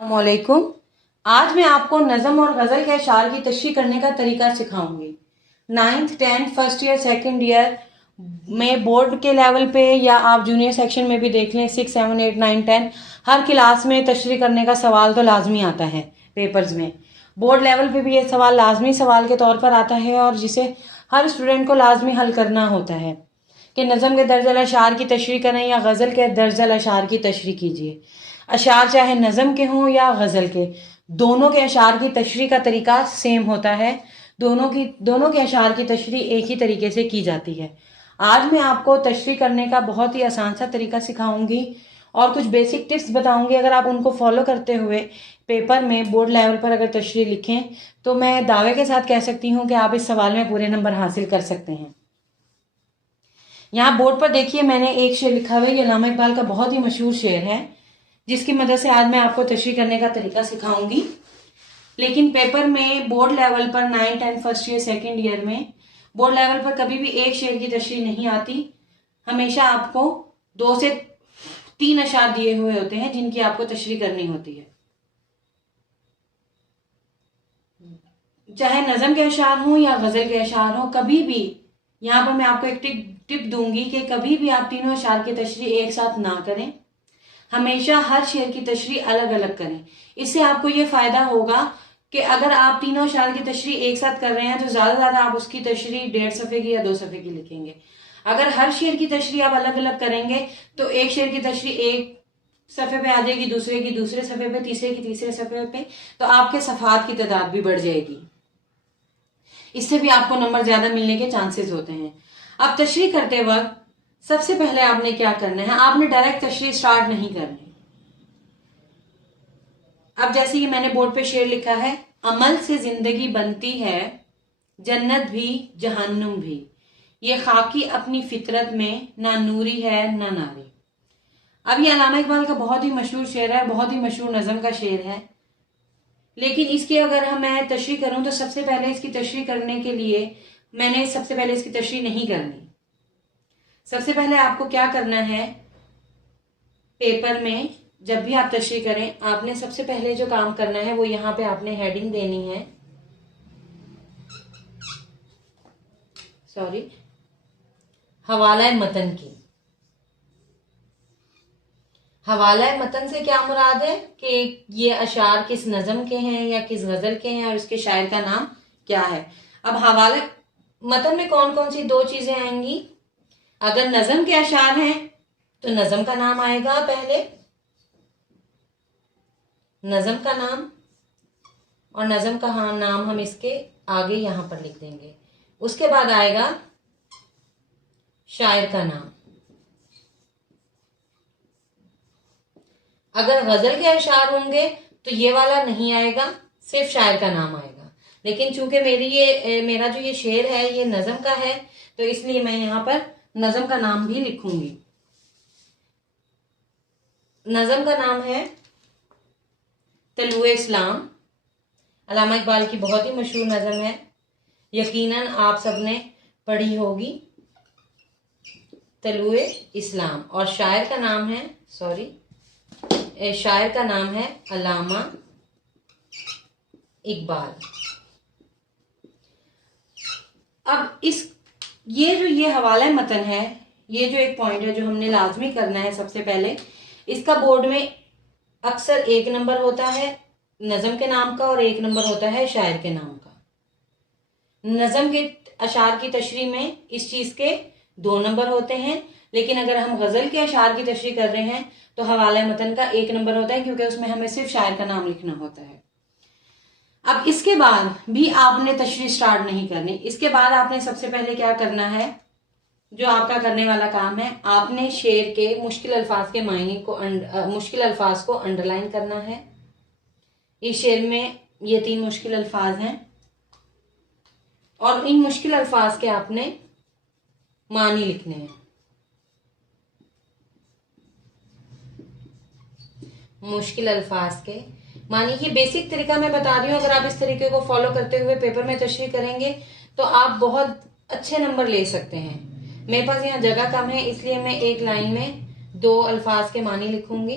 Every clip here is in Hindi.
अस्सलाम वालेकुम। आज मैं आपको नज़म और गज़ल के अशार की तशरीह करने का तरीका सिखाऊंगी। 9th 10th first year second year में बोर्ड के लेवल पे या आप जूनियर सेक्शन में भी देख लें 6 7 8 9 10 हर क्लास में तशरीह करने का सवाल तो लाजमी आता है पेपर्स में। बोर्ड लेवल पे भी ये सवाल लाजमी सवाल के तौर पर आता है और जिसे हर स्टूडेंट को लाजमी हल करना होता है कि नज़म के दर्ज अशार की तशरीह करें या गज़ल के दर्ज अशार की तशरीह कीजिए। अशार चाहे नज़म के हों या गज़ल के, दोनों के अशार की तशरीह का तरीका सेम होता है। दोनों के अशार की तशरीह एक ही तरीके से की जाती है। आज मैं आपको तशरीह करने का बहुत ही आसान सा तरीका सिखाऊंगी और कुछ बेसिक टिप्स बताऊंगी। अगर आप उनको फॉलो करते हुए पेपर में बोर्ड लेवल पर अगर तशरीह लिखें तो मैं दावे के साथ कह सकती हूँ कि आप इस सवाल में पूरे नंबर हासिल कर सकते हैं। यहाँ बोर्ड पर देखिए मैंने एक शेर लिखा हुआ है। ये अल्लामा इकबाल का बहुत ही मशहूर शेर है जिसकी मदद से आज मैं आपको तशरीह करने का तरीका सिखाऊंगी। लेकिन पेपर में बोर्ड लेवल पर 9 10 फर्स्ट ईयर सेकंड ईयर में बोर्ड लेवल पर कभी भी एक शेर की तशरीह नहीं आती। हमेशा आपको 2 से 3 अशार दिए हुए होते हैं जिनकी आपको तशरीह करनी होती है। चाहे नज़म के अशार हों या गज़ल के अशार हों, कभी भी यहाँ पर मैं आपको एक टिप दूंगी कि कभी भी आप तीनों अशार की तशरीह एक साथ ना करें। हमेशा हर शेर की तशरीह अलग अलग करें। इससे आपको ये फायदा होगा कि अगर आप तीनों अशार की तशरीह एक साथ कर रहे हैं तो ज्यादा आप उसकी तशरीह 1.5 सफ़े की या 2 सफ़े की लिखेंगे। अगर हर शेर की तशरीह आप अलग अलग करेंगे तो एक शेर की तशरीह एक सफ़े पे आ जाएगी, दूसरे की दूसरे सफ़े पे, तीसरे की तीसरे सफ़े पे, तो आपके सफ़ात की तादाद भी बढ़ जाएगी। इससे भी आपको नंबर ज्यादा मिलने के चांसेस होते हैं। अब तशरीह करते वक्त सबसे पहले आपने क्या करना है, आपने डायरेक्ट तशरीह स्टार्ट नहीं करनी। अब जैसे कि मैंने बोर्ड पे शेर लिखा है, अमल से जिंदगी बनती है, जन्नत भी जहन्नुम भी, ये खाकी अपनी फितरत में, ना नूरी है ना नारी। अब ये अल्लामा इकबाल का बहुत ही मशहूर शेर है, बहुत ही मशहूर नज़म का शेर है। लेकिन इसकी अगर मैं तशरीह करूं तो सबसे पहले इसकी तशरीह करने के लिए मैंने सबसे पहले इसकी तशरीह नहीं करनी। सबसे पहले आपको क्या करना है, पेपर में जब भी आप तशरीह करें आपने सबसे पहले जो काम करना है वो यहाँ पे आपने हेडिंग देनी है, हवाला मतन की। हवाला मतन से क्या मुराद है कि ये अशार किस नज़म के हैं या किस गज़ल के हैं और इसके शायर का नाम क्या है। अब हवाला मतन में कौन कौन सी 2 चीजें आएंगी। अगर नज़म के अशार हैं तो नज़म का नाम आएगा पहले, नज़म का नाम, और नज़म का नाम हम इसके आगे यहां पर लिख देंगे। उसके बाद आएगा शायर का नाम। अगर गजल के अशार होंगे तो ये वाला नहीं आएगा, सिर्फ शायर का नाम आएगा। लेकिन चूंकि मेरा जो ये शेर है ये नज़म का है तो इसलिए मैं यहाँ पर नज़म का नाम भी लिखूंगी। नज़म का नाम है तलुए इस्लाम। अल्लामा इकबाल की बहुत ही मशहूर नज़म है, यकीनन आप सबने पढ़ी होगी, तलुए इस्लाम। और शायर का नाम है शायर का नाम है अल्लामा इकबाल। अब ये हवाला मतन है, ये जो एक पॉइंट है जो हमने लाजमी करना है सबसे पहले, इसका बोर्ड में अक्सर 1 नंबर होता है नज़म के नाम का और 1 नंबर होता है शायर के नाम का। नज़म के अशार की तशरीह में इस चीज के 2 नंबर होते हैं, लेकिन अगर हम गजल के अशार की तशरीह कर रहे हैं तो हवाला मतन का 1 नंबर होता है क्योंकि उसमें हमें सिर्फ शायर का नाम लिखना होता है। अब इसके बाद भी आपने तशरीह स्टार्ट नहीं करनी। इसके बाद आपने सबसे पहले क्या करना है, जो आपका करने वाला काम है, आपने शेर के मुश्किल अल्फाज के मायने को मुश्किल अल्फाज को अंडरलाइन करना है। इस शेर में ये 3 मुश्किल अल्फाज हैं और इन मुश्किल अल्फाज के आपने मानी लिखने हैं। मुश्किल अल्फाज के मानी की बेसिक तरीका मैं बता रही हूँ। अगर आप इस तरीके को फॉलो करते हुए पेपर में तशरीह करेंगे तो आप बहुत अच्छे नंबर ले सकते हैं। मेरे पास यहाँ जगह कम है इसलिए मैं एक लाइन में 2 अल्फाज के मानी लिखूंगी।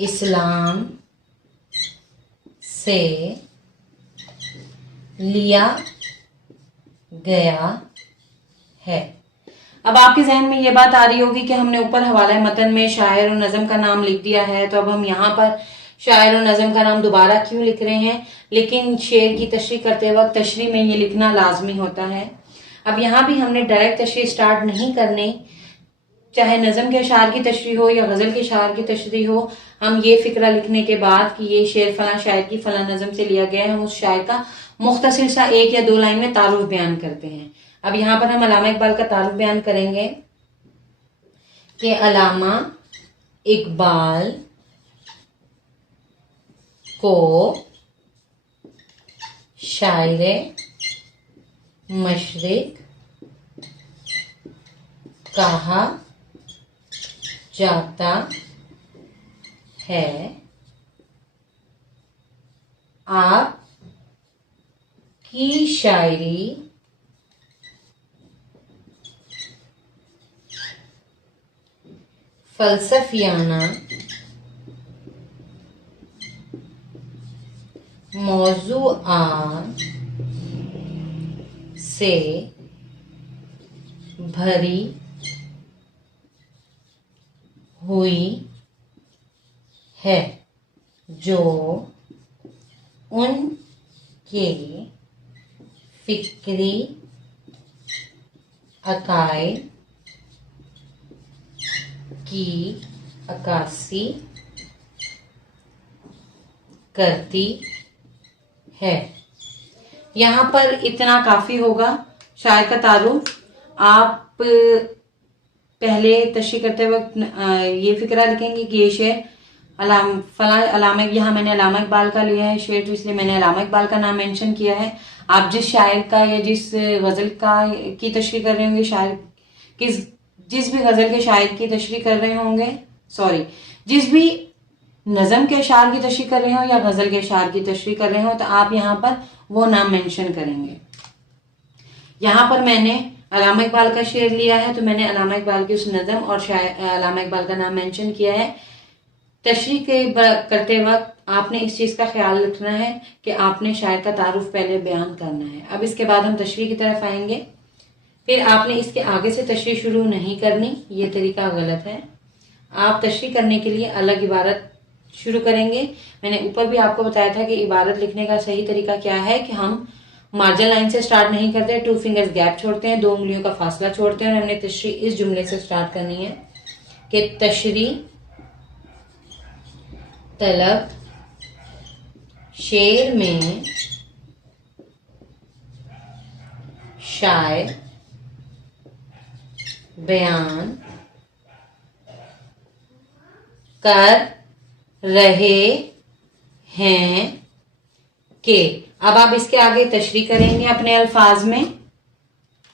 इस्लाम से लिया गया है। अब आपके जहन में ये बात आ रही होगी कि हमने ऊपर हवाला मतन में शायर और नज़म का नाम लिख दिया है, तो अब हम यहाँ पर शायर और नज़म का नाम दोबारा क्यों लिख रहे हैं? लेकिन शेर की तशरीह करते वक्त तशरीह में ये लिखना लाजमी होता है। अब यहाँ भी हमने डायरेक्ट तशरीह स्टार्ट नहीं करनी, चाहे नज़म के अशार की तशरीह हो या गज़ल के अशार की तशरीह हो। हम ये फिक्रा लिखने के बाद कि ये शेर फलां शायर की फलां नज़म से लिया गया है, हम उस शायर का मुख्तसर सा 1 या 2 लाइन में तारुफ बयान करते हैं। अब यहाँ पर हम अल्लामा इकबाल का तारुफ बयान करेंगे कि अल्लामा इकबाल को शायरे मशरिक कहा जाता है। आप की शायरी फलसफियाना मौज़ूआत से भरी हुई है, जो उनके फिक्री अकायद की अक्कासी करती है। यहाँ पर इतना काफ़ी होगा शायर का तारुफ। आप पहले तशरीह करते वक्त ये फिक्रा लिखेंगे कि ये शेर अलामा, यहाँ मैंने अल्लामा इकबाल का लिया है शेर, तो इसलिए मैंने अल्लामा इकबाल का नाम मेंशन किया है। आप जिस शायर का या जिस गज़ल का की तशरीह कर रहे होंगे, शायर जिस भी गज़ल के शायर की तशरीह कर रहे होंगे, जिस भी नज़म के अशार की तशरीह कर रहे हो या गज़ल के अशार की तशरीह कर रहे हो, तो आप यहाँ पर वो नाम मेंशन करेंगे। यहाँ पर मैंने अल्लामा इकबाल का शेर लिया है, तो मैंने अल्लामा इकबाल की उस नज़म और अल्लामा इकबाल का नाम मेंशन किया है। तशरीह करते वक्त आपने इस चीज़ का ख्याल रखना है कि आपने शायर का तारुफ पहले बयान करना है। अब इसके बाद हम तशरीह की तरफ आएंगे। फिर आपने इसके आगे से तशरीह शुरू नहीं करनी, ये तरीका गलत है। आप तशरीह करने के लिए अलग इबारत शुरू करेंगे। मैंने ऊपर भी आपको बताया था कि इबारत लिखने का सही तरीका क्या है कि हम मार्जिन लाइन से स्टार्ट नहीं करते, 2 फिंगर्स गैप छोड़ते हैं, 2 उंगलियों का फासला छोड़ते हैं, और हमने तशरीह इस जुमले से स्टार्ट करनी है कि तशरीह तलब शेर में शायर बयान कर रहे हैं कि। अब आप इसके आगे तशरीह करेंगे अपने अल्फाज में।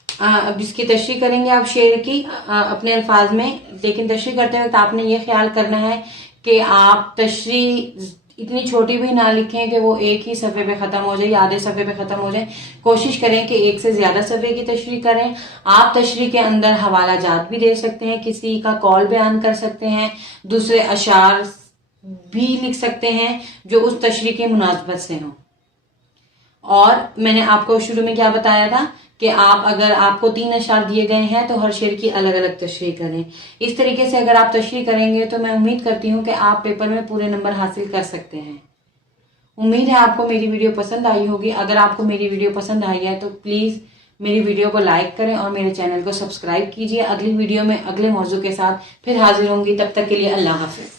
अब इसकी तशरीह करेंगे आप शेर की अपने अल्फाज में, लेकिन तशरीह करते वक्त आपने ये ख्याल करना है कि आप तशरीह इतनी छोटी भी ना लिखें कि वो एक ही सफ़े पे ख़त्म हो जाए या आधे सफ़े पे ख़त्म हो जाए। कोशिश करें कि 1 से ज़्यादा सफ़े की तशरीह करें। आप तशरीह के अंदर हवाला जात भी दे सकते हैं, किसी का कॉल बयान कर सकते हैं, दूसरे अशार भी लिख सकते हैं जो उस तशरीह के मुनासबत से हों। और मैंने आपको शुरू में क्या बताया था कि अगर आपको 3 अशार दिए गए हैं तो हर शेर की अलग अलग तशरीह करें। इस तरीके से अगर आप तशरीह करेंगे तो मैं उम्मीद करती हूँ कि आप पेपर में पूरे नंबर हासिल कर सकते हैं। उम्मीद है आपको मेरी वीडियो पसंद आई होगी। अगर आपको मेरी वीडियो पसंद आई है तो प्लीज़ मेरी वीडियो को लाइक करें और मेरे चैनल को सब्सक्राइब कीजिए। अगली वीडियो में अगले मौजू के साथ फिर हाजिर होंगी। तब तक के लिए अल्लाह हाफिज़।